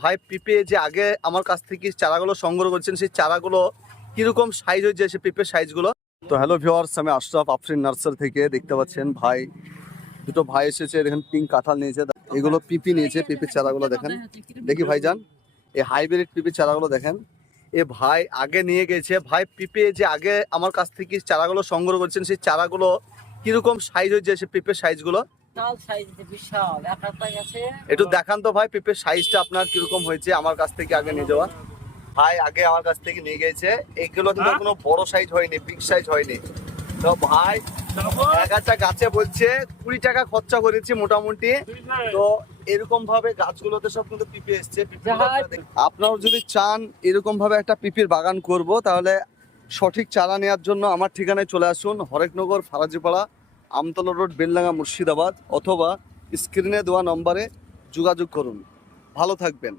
ভাই পিপে যে আগে আমার কাছ থেকে চারাগুলো সংগ্রহ করছেন, সেই চারাগুলো কিরকম সাইজ হয়েছে, সে পিপের সাইজগুলো। তো হ্যালো ভিউয়ার্স, আমি আশরাফ আফরিন নার্সারি থেকে। দেখতে পাচ্ছেন ভাই, দুটো ভাই এসেছে, দেখেন পিঙ্ক কাঁঠাল নিয়েছে, এগুলো পিপি নিয়েছে। পিপির চারাগুলো দেখেন, দেখি ভাইজান এই হাইব্রিড পিপির চারাগুলো দেখেন। এ ভাই আগে নিয়ে গেছে। ভাই পিপে যে আগে আমার কাছ থেকে চারাগুলো সংগ্রহ করছেন, সেই চারাগুলো কিরকম সাইজ হয়েছে, সে পিপের সাইজগুলো একটু দেখান তো ভাই। পেঁপের সাইজটা আপনার কিরকম হয়েছে আমার কাছ থেকে আগে নিয়ে যাওয়া? ভাই আগে আমার কাছ থেকে নিয়ে গেছে, এগুলো কিন্তু কোনো বড় সাইজ হয়নি, বিগ সাইজ হয়নি। তো ভাই এক একটা গাছে বলছে 20 টাকা খরচা করেছি মোটামুটি। তো এরকম ভাবে গাছগুলোতে সব কিন্তু পিঁপে এসছে। আপনারা যদি চান এরকম ভাবে একটা পিপির বাগান করব, তাহলে সঠিক চারা নেওয়ার জন্য আমার ঠিকানায় চলে আসুন, হরেকনগর, ফারাজিপাড়া, আমতলা রোড, বেলডাঙ্গা, মুর্শিদাবাদ, অথবা স্ক্রিনে দেওয়া নম্বরে যোগাযোগ করুন। ভালো থাকবেন।